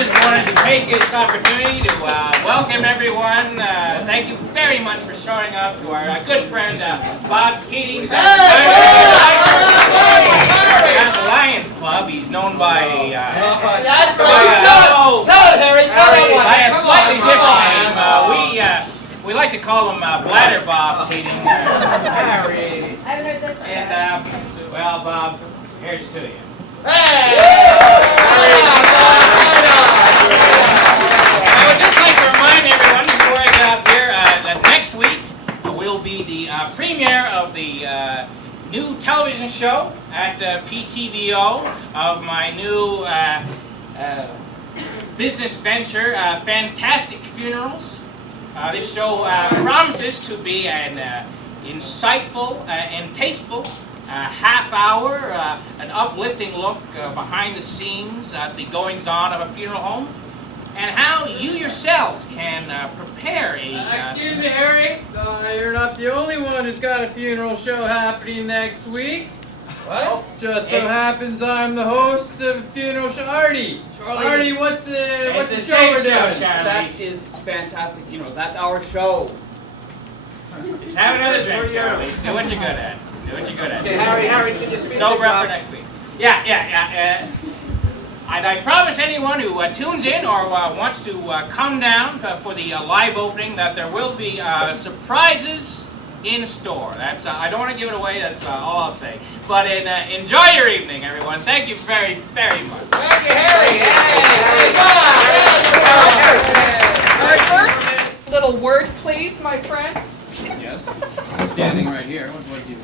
just wanted to take this opportunity to welcome everyone. Thank you very much for showing up to our good friend Bob Keating's at the Lions Club. He's known by a slightly different name. We like to call him Bladder Bob Keating. Harry. And well, Bob, here's to you. Hey! I would just like to remind everyone before I get up here that next week will be the premiere of the new television show at PTBO of my new business venture, Fantastic Funerals. This show promises to be an insightful and tasteful half hour, an uplifting look behind the scenes at the goings-on of a funeral home, and how you yourselves can prepare a... Excuse me, Harry. You're not the only one who's got a funeral show happening next week. What? Just so happens I'm the host of a funeral show. Artie, what's the show we're doing? That is Fantastic Funerals. That's our show. Just have another drink, Charlie. Do what you're good at. Do what you're good at. Okay, Harry, can you speak? Sober up for next week. Yeah. And I promise anyone who tunes in or wants to come down for the live opening that there will be surprises in store. That's I don't want to give it away. That's all I'll say. But enjoy your evening, everyone. Thank you very, very much. Thank you, Harry. Arthur, little word, please, my friend. Yes. I'm standing right here. What do you?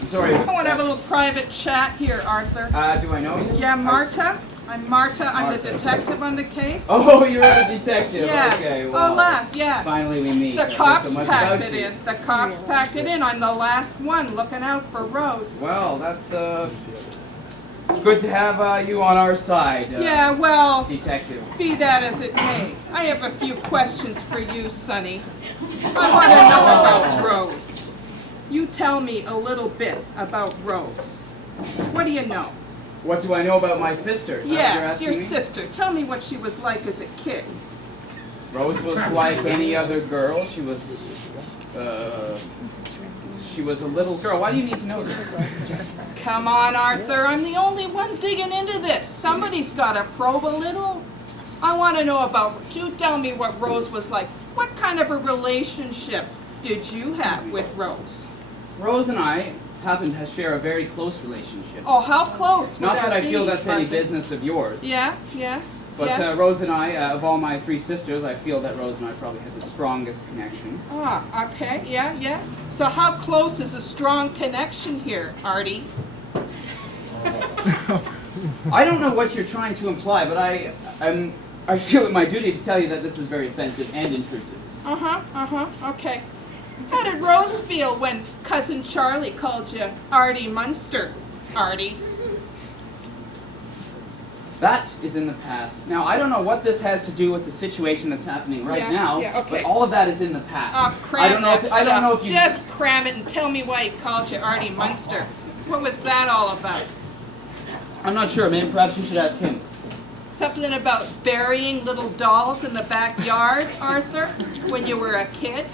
I'm sorry. I want to have a little private chat here, Arthur. Do I know you? Yeah, Marta. I'm Marta. I'm the detective on the case. Oh, you're the detective. Yeah. Okay. Well, yeah. Finally, we meet. The cops packed it in. The cops packed it in. I'm the last one looking out for Rose. Well, that's it's good to have you on our side. Yeah, well, detective. Be that as it may, I have a few questions for you, Sonny. I want to know about Rose. You tell me a little bit about Rose. What do you know? What do I know about my sister? Yes, your sister. Tell me what she was like as a kid. Rose was like any other girl. She was a little girl. Why do you need to know this? Come on, Arthur. I'm the only one digging into this. Somebody's got to probe a little. I want to know about, you tell me what Rose was like. What kind of a relationship did you have with Rose? Rose and I happen to share a very close relationship. Oh, how close would Not that I be, feel that's any Arthur? business of yours. Yeah. But Rose and I, of all my three sisters, I feel that Rose and I probably had the strongest connection. Ah, okay, yeah. So how close is a strong connection here, Artie? I don't know what you're trying to imply, but I feel it my duty to tell you that this is very offensive and intrusive. Okay. How did Rose feel when Cousin Charlie called you Artie Munster, Artie? That is in the past. Now, I don't know what this has to do with the situation that's happening right now, okay. but all of that is in the past. Oh, cram that stuff. I don't know if you... Just cram it and tell me why he called you Artie Munster. What was that all about? I'm not sure, man. Perhaps you should ask him. Something about burying little dolls in the backyard, Arthur, when you were a kid?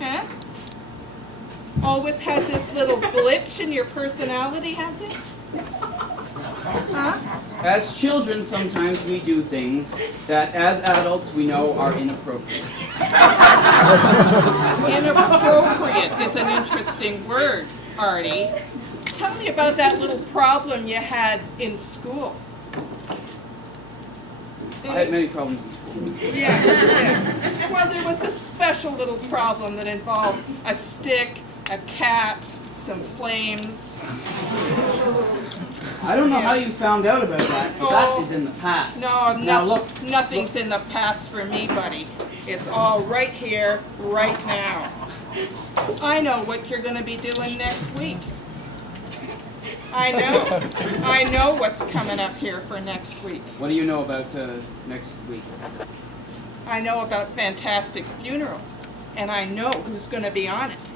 Huh? Always had this little glitch in your personality, have you? Huh? As children, sometimes we do things that, as adults, we know are inappropriate. Inappropriate is an interesting word, Artie. Tell me about that little problem you had in school. I had many problems in school. Yeah. Well, there was a special little problem that involved a stick, a cat, some flames. I don't know how you found out about that, but that is in the past. Now look, nothing's in the past for me, buddy. It's all right here, right now. I know what you're going to be doing next week. I know what's coming up here for next week. What do you know about next week? I know about Fantastic Funerals, and I know who's going to be on it.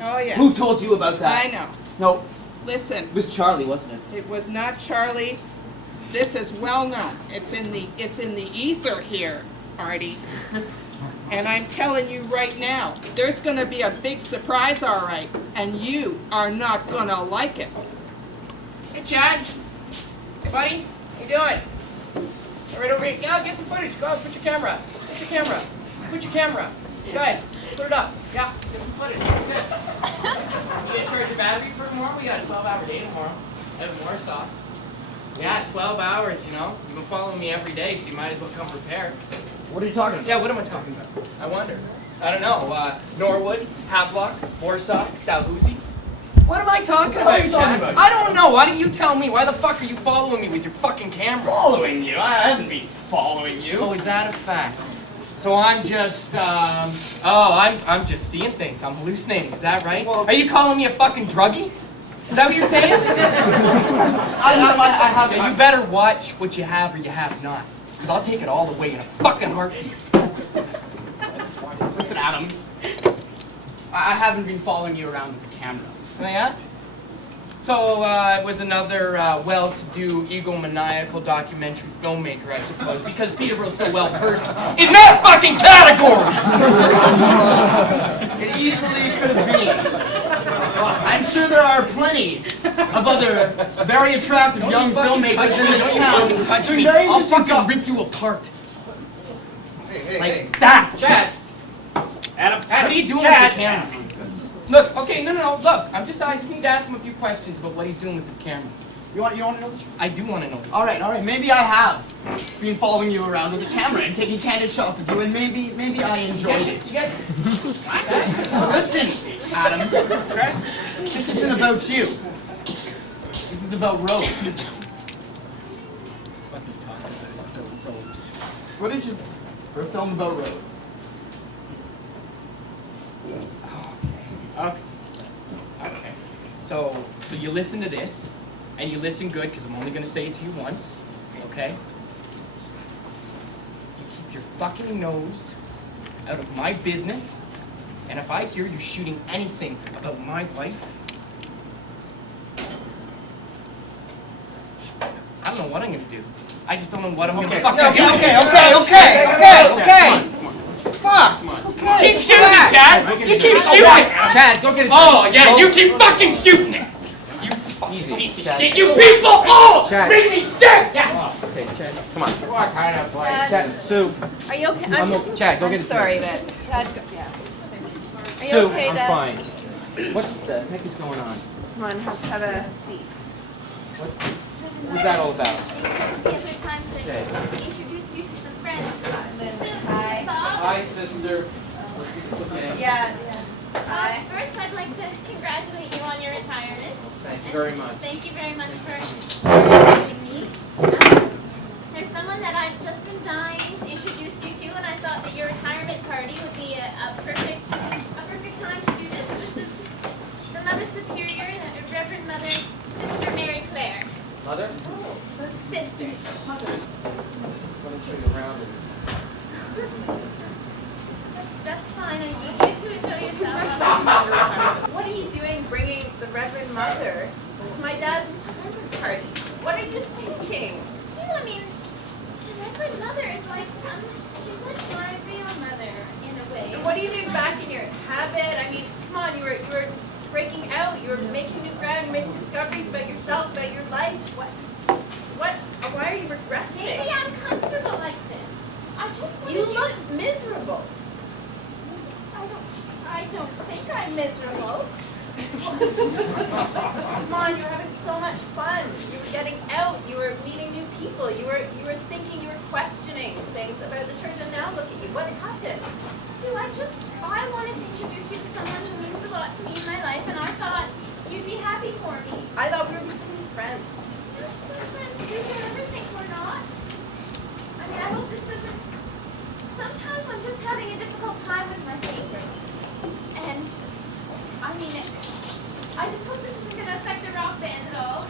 Oh, yeah. Who told you about that? I know. No. Listen. It was Charlie, wasn't it? It was not Charlie. This is well known. It's in the ether here, Artie. And I'm telling you right now, there's gonna be a big surprise, all right, and you are not gonna like it. Hey, Chad. Hey, buddy. How you doing? Right over here. Yeah, get some footage. Go ahead, put your camera. Put your camera. Put your camera. Go ahead. Put it up. Yeah, get some footage. You gonna charge your battery for tomorrow? We got a 12-hour day tomorrow. Have more sauce. Yeah, 12 hours, you know. You've been following me every day, so you might as well come prepared. What are you talking about? Yeah, what am I talking about? I wonder. I don't know. Norwood, Havelock, Warsaw, Dalhousie. What am I talking about, What are you talking Chad? about? I don't know. Why don't you tell me? Why the fuck are you following me with your fucking camera? Following you? I haven't been following you. Oh, is that a fact? So I'm just, I'm just seeing things. I'm hallucinating. Is that right? Well- Are you calling me a fucking druggie? Is that what you're saying? I have. Yeah, you better watch what you have or you have not. Because I'll take it all the way in a fucking heartbeat. Listen, Adam. I haven't been following you around with the camera. Oh, yeah? So, it was another well-to-do, egomaniacal documentary filmmaker, I suppose, because Peterborough's so well-versed in that fucking category! It easily could have been. I'm sure there are plenty of other very attractive young filmmakers in this town doing very I'll interesting fucking jobs. rip you apart. Hey, Like that! Chad. Adam, what are you doing Chad. with the camera? Look, okay, no, look, I just need to ask him a few questions about what he's doing with his camera. You want to know the truth? I do want to know. All right. Maybe I have been following you around with a camera and taking candid shots of you, and maybe I enjoyed it. Listen, Adam. This isn't about you. This is about Rose. Footage is for a film about Rose. Okay. So you listen to this, and you listen good, because I'm only going to say it to you once, okay? You keep your fucking nose out of my business, and if I hear you shooting anything about my wife, I don't know what I'm going to do. I just don't know what I'm going to fucking do. Okay. Fuck. Okay. Keep shooting it, Chad! You keep shooting it! Chad, go get it. Oh, yeah, you keep fucking shooting it! You fucking piece of shit, you people all Chad. make me sick! Yeah. Okay, Chad, come on. What kind of place? Chad, Sue. Are you okay? Chad, go get I'm it. sorry, but Chad, yeah. Are you Sue, okay, I'm Dad? fine. What the heck is going on? Come on, let's have a seat. What's that all about? This will be a good time to introduce you to some friends. Hi. Bob. Hi, sister. Okay. Yeah. First, I'd like to congratulate you on your retirement. Thank you very much. Thank you very much for inviting me. There's someone that I've just been dying to introduce you to, and I thought that your retirement party would be a perfect time to do this. This is the Mother Superior, the Reverend Mother, Sister Mary Claire. Mother? Sister. Let me show you around. That's fine. You two enjoy yourself. What are you doing bringing the Reverend Mother to my dad's retirement party? What are you thinking? Sue, I mean, the Reverend Mother is like, she's like my real mother in a way. And what are you doing back in your habit? I mean, come on, you were breaking out, you were making new ground, you were making discoveries about yourself, about your life. Why are you regressing? Maybe I'm comfortable like this. I just wanted You to- look miserable. I don't think I'm miserable. Come on, you were having so much fun. You were getting out, you were meeting new people, you were thinking, you were questioning things about the church, and now look at you. What happened? Sue, I wanted to introduce you to someone who means a lot to me in my life, and I thought you'd be happy for me. I thought we were becoming friends. We're still friends, Sue, but I think we're not. I mean, I hope this isn't... Sometimes I'm just having a difficult time with my faith. And, I mean, I just hope this isn't going to affect the rock band at all.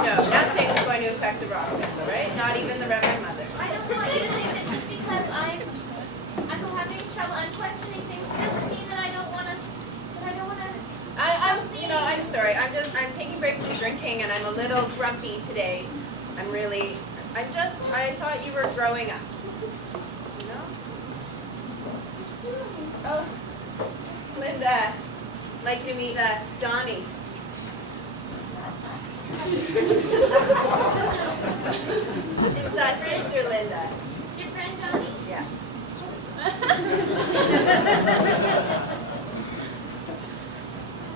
No, nothing's going to affect the rock band, all right? Not even the Reverend Mother. I don't want you to think that just because I'm having trouble, I'm questioning things, doesn't mean that I don't want to, I'm sorry. I'm taking breaks from drinking. drinking and I'm a little grumpy today. I thought you were growing up. No? Oh, Linda, like to meet Donnie. It's Sister Linda. Sister friend Donnie? Yeah.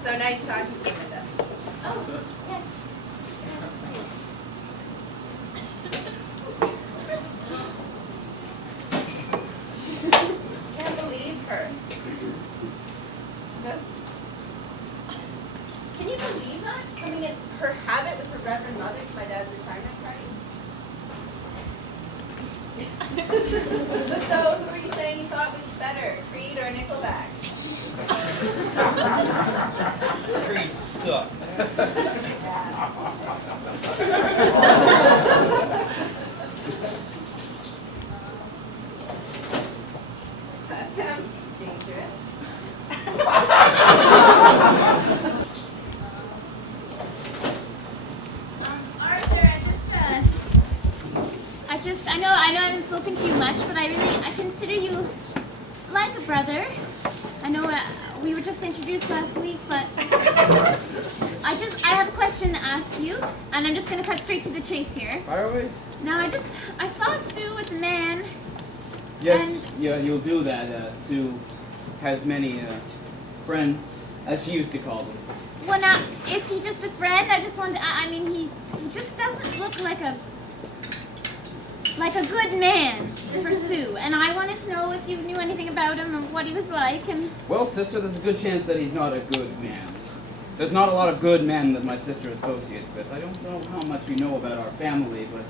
So nice talking to you, Linda. Oh, yes. Can't believe her. Can you believe that? Coming in her habit with her Reverend Mother to my dad's retirement party? So, who are you saying you thought was better, Creed or Nickelback? Creed suck. That sounds dangerous. Arthur, I know I haven't spoken to you much, but I consider you like a brother. I know we were just introduced last week, but I have a question to ask you, and I'm just gonna cut straight to the chase here. Fire away. Now, I saw Sue with a man. Yes, yeah, you'll do that. Sue has many friends, as she used to call them. Well, now, is he just a friend? I just wanted to, I mean, he just doesn't look like a good man for Sue. And I wanted to know if you knew anything about him or what he was like. And Well, sister, there's a good chance that he's not a good man. There's not a lot of good men that my sister associates with. I don't know how much you know about our family, but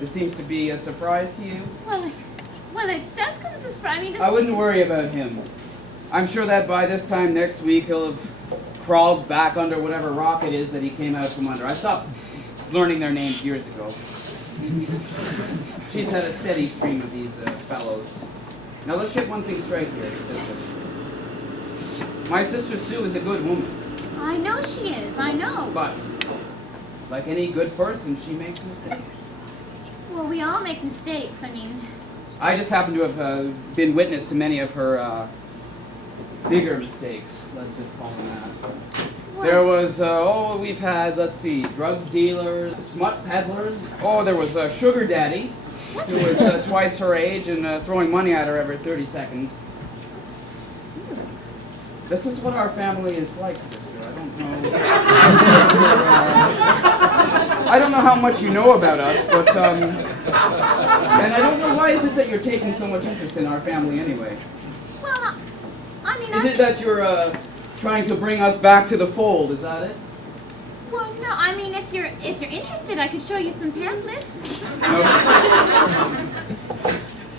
this seems to be a surprise to you. well, it does come as a surprise. I mean, I wouldn't worry about him. I'm sure that by this time next week he'll have crawled back under whatever rock it is that he came out from under. I stopped learning their names years ago. She's had a steady stream of these fellows. Now let's get one thing straight here, sister. My sister Sue is a good woman. I know she is. I know. But, like any good person, she makes mistakes. Well, we all make mistakes. I mean, I just happen to have been witness to many of her bigger mistakes. Let's just call them that. There was, we've had, let's see, drug dealers, smut peddlers. Oh, there was a sugar daddy who was twice her age and throwing money at her every 30 seconds. This is what our family is like, sister. I don't know how much you know about us, but, and I don't know why is it that you're taking so much interest in our family anyway? well, I mean, Is it that you're trying to bring us back to the fold? Is that it? well, no. I mean, if you're interested, I could show you some pamphlets. No.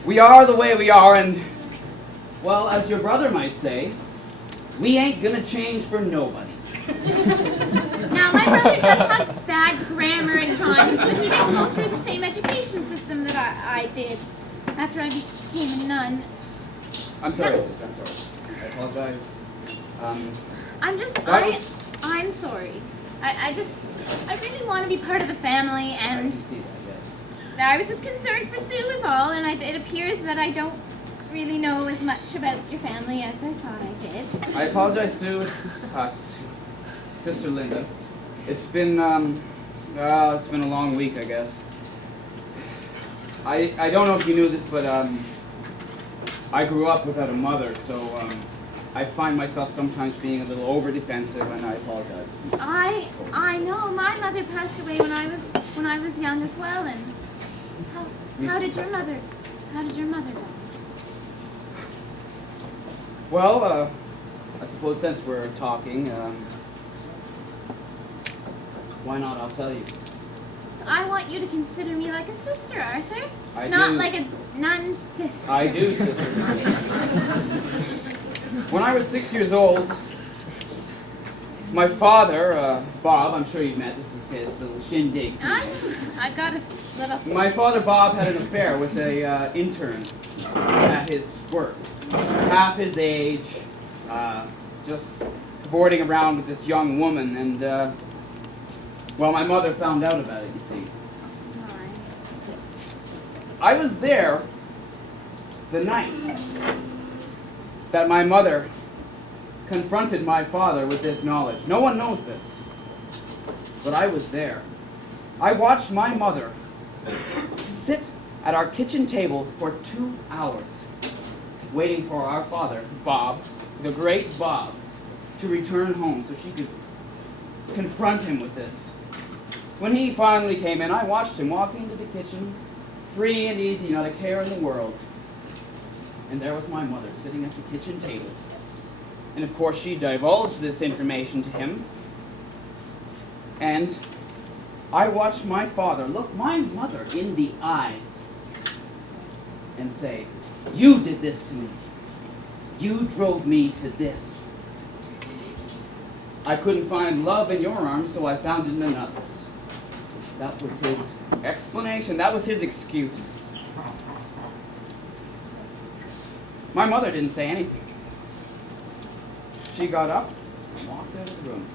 We are the way we are, and well, as your brother might say, we ain't gonna change for nobody. Now, my brother does have bad grammar at times, but he didn't go through the same education system that I did after I became a nun. I'm sorry, sister. I'm sorry. I apologize. I'm sorry. I really want to be part of the family, I can and see that. Yes. I was just concerned for Sue is all, and it appears that I don't really know as much about your family as I thought I did. I apologize, Sue. Sister Linda. It's been a long week, I guess. I don't know if you knew this, but I grew up without a mother, so I find myself sometimes being a little over defensive, and I apologize. I know my mother passed away when I was young as well, and how did your mother die? Well, I suppose since we're talking, why not? I'll tell you. I want you to consider me like a sister, Arthur. I Not do. like a nun-sister. I do, sister. When I was 6 years old, my father, Bob, I'm sure you've met, this is his little shindig. I got a little... My father, Bob, had an affair with a intern at his work. Half his age, just boarding around with this young woman, and Well, my mother found out about it, you see. I was there the night that my mother confronted my father with this knowledge. No one knows this, but I was there. I watched my mother sit at our kitchen table for 2 hours, waiting for our father, Bob, the great Bob, to return home so she could confront him with this. When he finally came in, I watched him walk into the kitchen, free and easy, not a care in the world. And there was my mother sitting at the kitchen table. And of course she divulged this information to him. And I watched my father look my mother in the eyes and say, "You did this to me. You drove me to this. I couldn't find love in your arms, so I found it in another's." That was his explanation. That was his excuse. My mother didn't say anything. She got up and walked out of the room.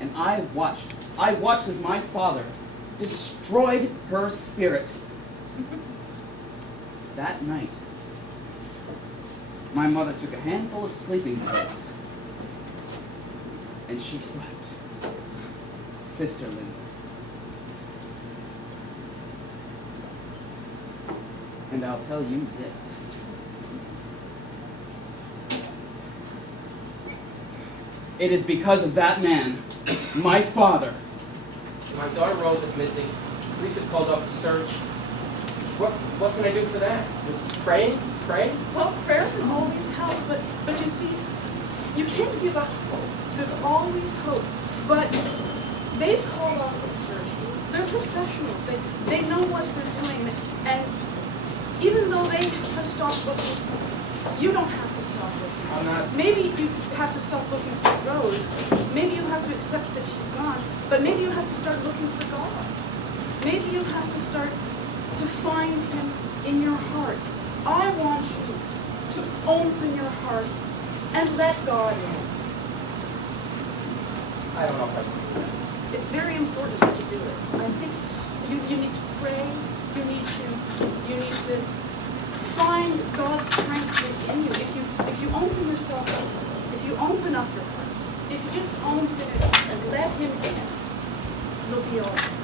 And I watched as my father destroyed her spirit. That night, my mother took a handful of sleeping pills and she slept. Sister Linda. And I'll tell you this. It is because of that man, my father. My daughter Rose is missing. Police have called up to search. What can I do for that? Pray? Well, prayer can always help, but you see, you can't give up hope. There's always hope. But they've called off the search. They're professionals. They know what they're doing. And even though they have stopped looking, you don't have to stop looking. I'm not. Maybe you have to stop looking for Rose. Maybe you have to accept that she's gone. But maybe you have to start looking for God. Maybe you have to start to find Him in your heart. I want you to open your heart and let God in. I don't know if I can do that. It's very important that you do it. I think you need to pray. You need to find God's strength within you. If you open yourself up, if you open up your heart, if you just open it and let Him in, you'll be all right.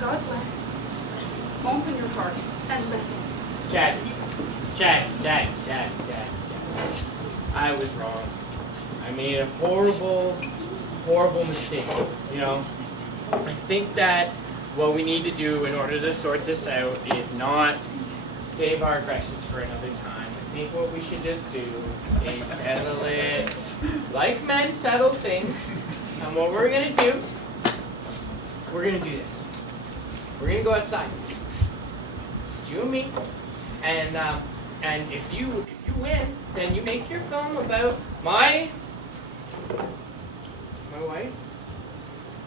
God bless. Open your heart and let Him. Jack. I was wrong. I made a horrible mistake, you know. I think that what we need to do in order to sort this out is not save our aggressions for another time. I think what we should just do is settle it like men settle things. And what we're gonna do this. We're gonna go outside. It's you and me. And if you win, then you make your film about my wife.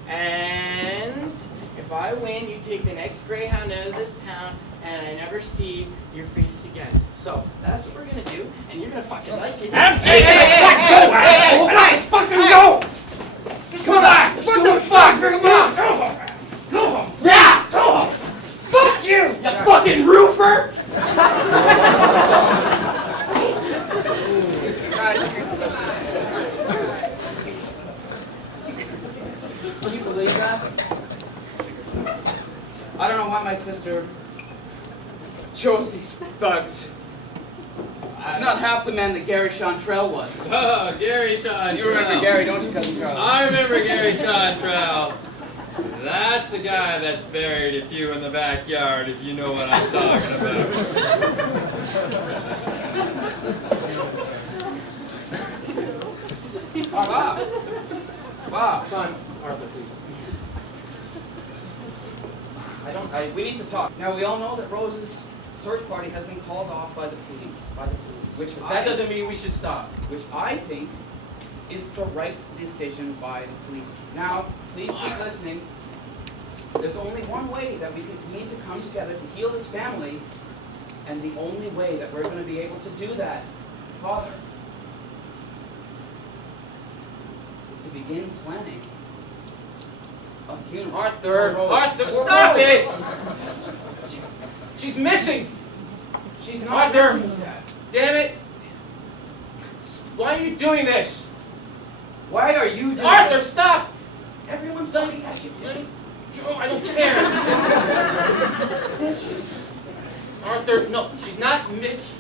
And if I win, you take the next Greyhound out of this town, and I never see your face again. So that's what we're gonna do, and you're gonna fucking like it. Hey, fucking go! Come on! What the fuck? Come on! Go home! Yeah! Go home! Fuck you! You fucking roofer! Can you believe that? I don't know why my sister chose these thugs. It's not half the man that Gary Chantrell was. Oh, Gary Chantrell. You remember Gary, don't you, Cousin Charlie? I remember Gary Chantrell. That's a guy that's buried a few in the backyard, if you know what I'm talking about. Wow. Son, Arthur, please. We need to talk. Now, we all know that Rose's search party has been called off by the police. Which That doesn't mean we should stop. Which I think is the right decision by the police. Now, please keep listening. There's only one way that we need to come together to heal this family, and the only way that we're going to be able to do that, Father, to begin planning a funeral. Arthur, stop it! She's missing! She's not Arthur! missing, Dad. Damn it! Why are you doing this? Why are you doing Arthur, this? stop! Everyone's looking at you. Oh, I don't care. Arthur, no, she's not Mitch.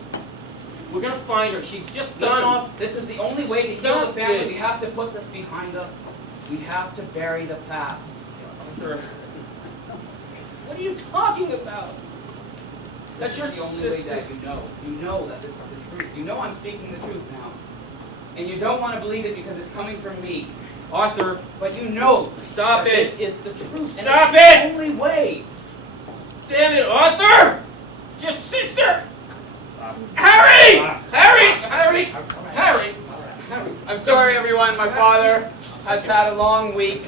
We're gonna find her. She's just gone Listen, off. this is the only way to heal the Stop family. it. We have to put this behind us. We have to bury the past. Arthur, what are you talking about? This That's your is the only way sister. that you know. You know that this is the truth. You know I'm speaking the truth now. And you don't want to believe it because it's coming from me. Arthur, But you know stop that it. this is the truth. And Stop it's it. the only way. Damn it, Arthur! Your sister! Harry! Harry! I'm sorry, everyone. My father has had a long week.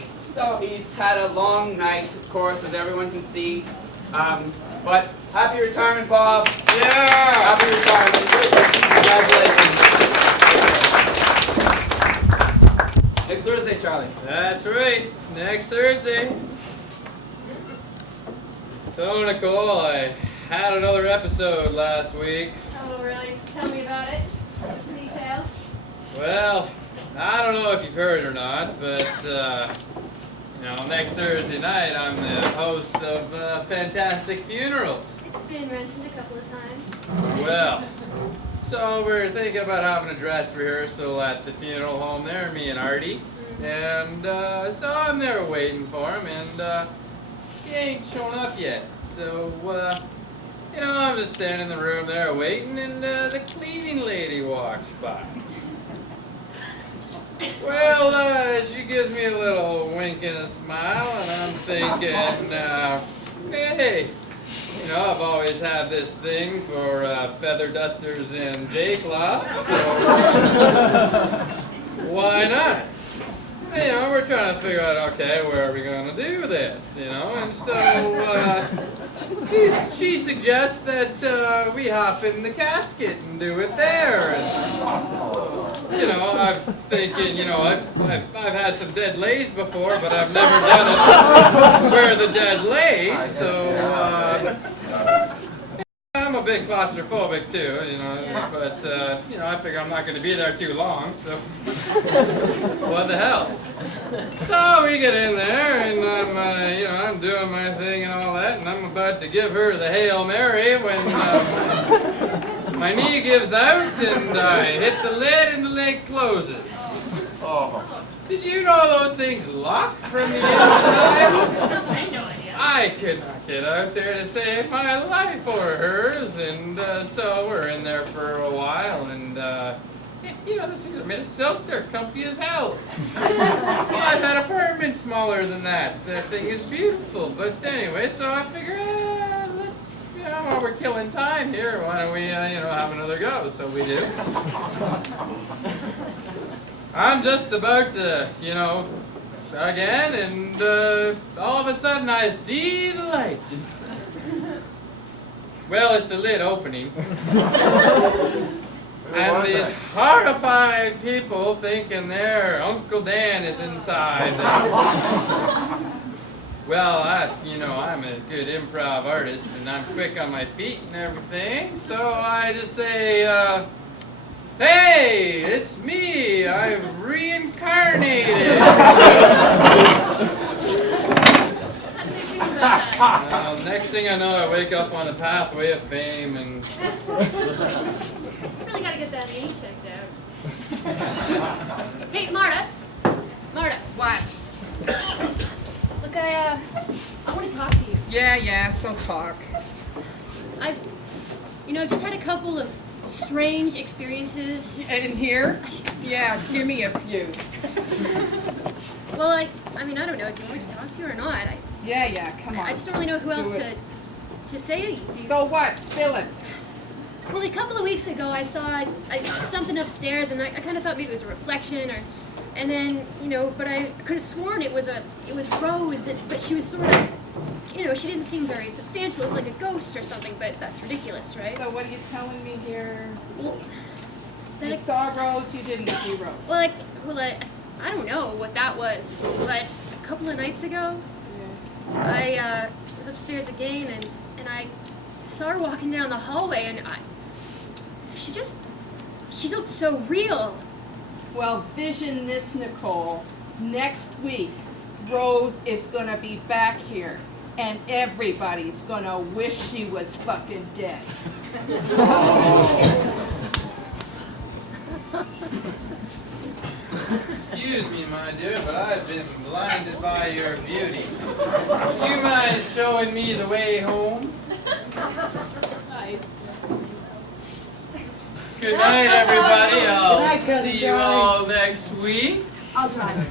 He's had a long night, of course, as everyone can see. But happy retirement, Bob. Yeah! Happy retirement. Congratulations. Next Thursday, Charlie. That's right. Next Thursday. So, Nicole, I had another episode last week. Oh, really? Tell me about it. Just the details. Well, I don't know if you've heard or not, but, next Thursday night I'm the host of Fantastic Funerals. It's been mentioned a couple of times. Well, so we're thinking about having a dress rehearsal at the funeral home there, me and Artie. And so I'm there waiting for him, and he ain't shown up yet. So, I'm just standing in the room there waiting, and the cleaning lady walks by. Well, she gives me a little wink and a smile, and I'm thinking, hey, I've always had this thing for feather dusters and J-cloths, so why not? We're trying to figure out, okay, where are we going to do this, and so she suggests that we hop in the casket and do it there. And, I'm thinking, I've had some dead lays before, but I've never done it where the dead lays, so I'm a bit claustrophobic too, but I figure I'm not going to be there too long, so what the hell? So we get in there, and I'm doing my thing and all that, and I'm about to give her the Hail Mary when my knee gives out, and I hit the lid, and the lid closes. Oh. Did you know those things lock from the inside? I had no idea. I could not get out there to save my life or hers, and so we're in there for a while, and these things are made of silk, they're comfy as hell. I've had apartments smaller than that. That thing is beautiful, but anyway, so I figure, let's, while we're killing time here, why don't we, have another go, so we do. I'm just about to, again, and all of a sudden I see the light. Well, it's the lid opening. And these horrified people thinking their Uncle Dan is inside. Well, I'm a good improv artist, and I'm quick on my feet and everything, so I just say, hey, it's me, I've reincarnated. Next thing I know, I wake up on the pathway of fame, and Really gotta get that knee checked out. Hey, Marta. What? Look, I want to talk to you. Yeah, so talk. I've just had a couple of strange experiences. In here? Yeah, give me a few. Well, I don't know. Do you want me to talk to you or not? Yeah, come on. I just don't really know who else Do it. to say. So what? Spill it. Well, a couple of weeks ago, I saw something upstairs, and I kind of thought maybe it was a reflection, and then but I could have sworn it was Rose, but she was sort of, she didn't seem very substantial. It was like a ghost or something, but that's ridiculous, right? So what are you telling me here? Well, You saw Rose, you didn't see Rose. I I don't know what that was, but a couple of nights ago, I was upstairs again, and I saw her walking down the hallway, and she looked so real. Well, vision this, Nicole. Next week, Rose is gonna be back here, and everybody's gonna wish she was fucking dead. Excuse me, my dear, but I've been blinded by your beauty. Would you mind showing me the way home? Good night, everybody. I'll Good night, Cousin see you Charlie. all next week. I'll drive.